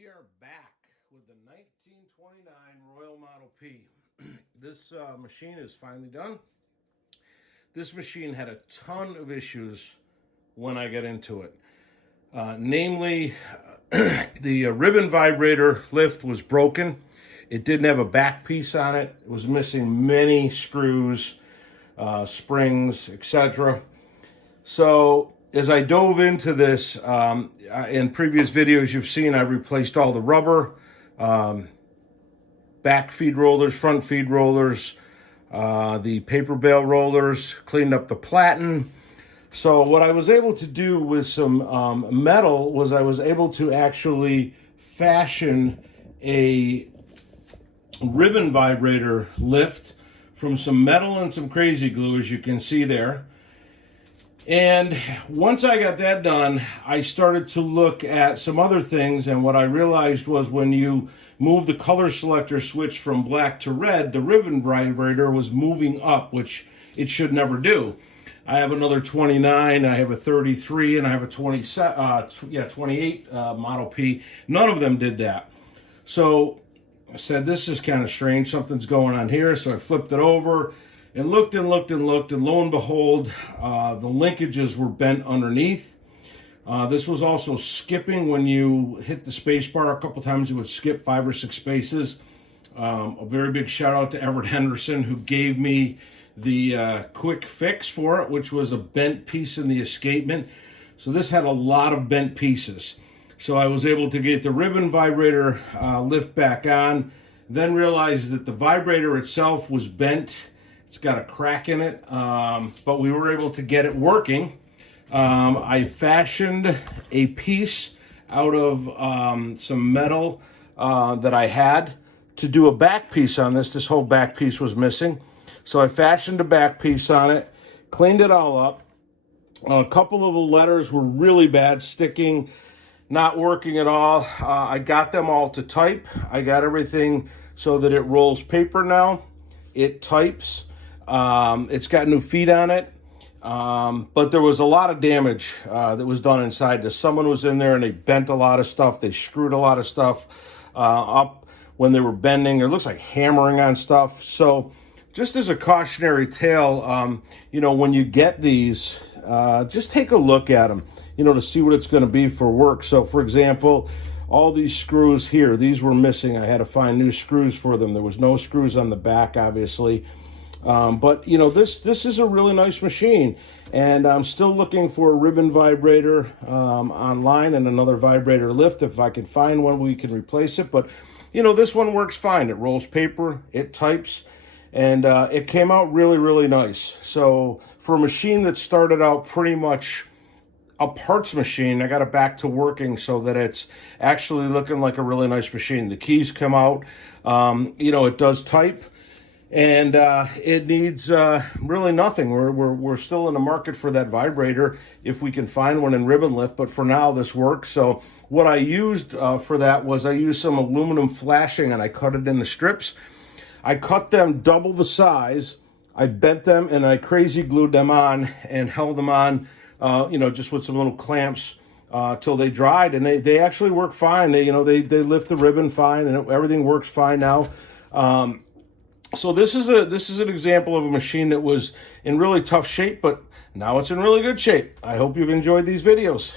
We are back with the 1929 Royal Model P. This machine is finally done. This machine had a ton of issues when I got into it. Namely, the ribbon vibrator lift was broken. It didn't have a back piece on it. It was missing many screws, springs, etc. So as I dove into this, in previous videos you've seen, I've replaced all the rubber, back feed rollers, front feed rollers, the paper bale rollers, cleaned up the platen. So what I was able to do with some metal was I was able to actually fashion a ribbon vibrator lift from some metal and some crazy glue, as you can see there. And once I got that done, I started to look at some other things, and what I realized was when you move the color selector switch from black to red, the ribbon vibrator was moving up, which it should never do. I have another 29, I have a 33, and I have a 28 Model P. None of them did that. So I said, this is kind of strange, something's going on here. So I flipped it over and looked and looked and looked, and lo and behold, the linkages were bent underneath. This was also skipping. When you hit the space bar a couple times, it would skip 5 or 6 spaces. A very big shout out to Everett Henderson, who gave me the quick fix for it, which was a bent piece in the escapement. So this had a lot of bent pieces. So I was able to get the ribbon vibrator lift back on, then realized that the vibrator itself was bent. It's got a crack in it, but we were able to get it working. I fashioned a piece out of some metal that I had to do a back piece on this. This whole back piece was missing. So I fashioned a back piece on it, cleaned it all up. A couple of the letters were really bad, sticking, not working at all. I got them all to type. I got everything so that it rolls paper now. It types. It's got new feet on it, but there was a lot of damage that was done inside this. Someone was in there and they bent a lot of stuff. They screwed a lot of stuff up when they were bending. It looks like hammering on stuff. So just as a cautionary tale, you know, when you get these, just take a look at them, you know, to see what it's going to be for work. So, for example, all these screws here, these were missing. I had to find new screws for them. There was no screws on the back, obviously. But, you know, this is a really nice machine, and I'm still looking for a ribbon vibrator online and another vibrator lift. If I can find one, we can replace it. But, you know, this one works fine. It rolls paper, it types, and it came out really, really nice. So for a machine that started out pretty much a parts machine, I got it back to working so that it's actually looking like a really nice machine. The keys come out, you know, it does type. And it needs really nothing. We're still in the market for that vibrator if we can find one in ribbon lift, but for now this works. So what I used for that was I used some aluminum flashing, and I cut it into strips. I cut them double the size. I bent them and I crazy glued them on and held them on, you know, just with some little clamps till they dried, and they actually work fine. They lift the ribbon fine, and everything works fine now. So this is an example of a machine that was in really tough shape, but now it's in really good shape. I hope you've enjoyed these videos.